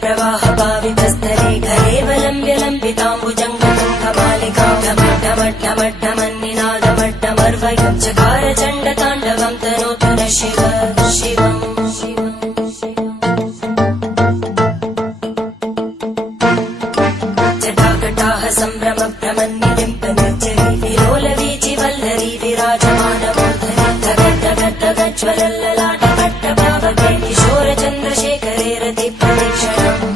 प्रवाहपावितस्तरे घरेवलम्ब्यलम्बिताम्बुजङ्गमन्निनादमड्डमर्वयं चकार चण्डताण्डवं तनोतु न शिव शिवम् जटाकटाः सम्भ्रमभ्रमन्निलिम्पनिर्जरी विलोलवीचि वल्लरी विराजमानमूर्धनि धगद्धगद्धगज्ज्वलल्ललाटपट्टभावके किशोरचन्द्रशेखरे रतिप्रदीक्षणम्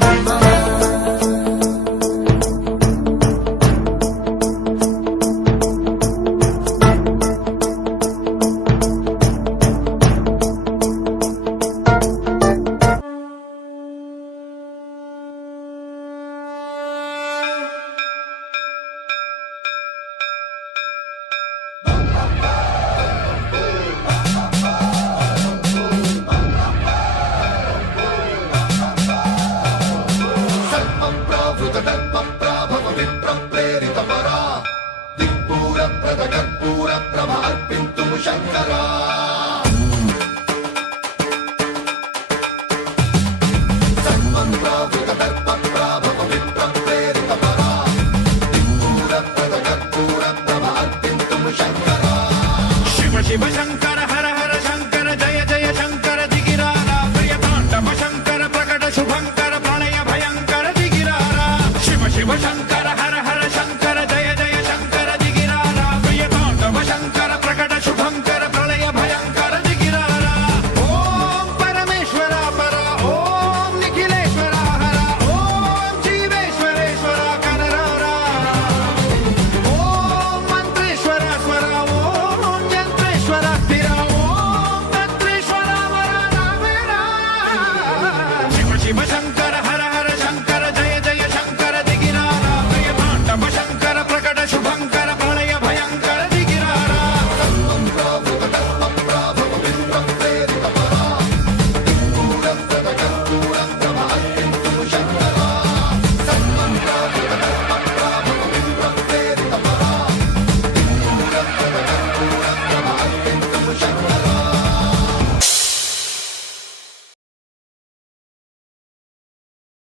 शंकरा शिव शिव शंकर हर हर शंकर जय जय शंकर दिगिरारा प्रिय तांडव शंकर प्रकट शुभंकर प्रणय भयंकर दिगिरारा शिव शिव शंकर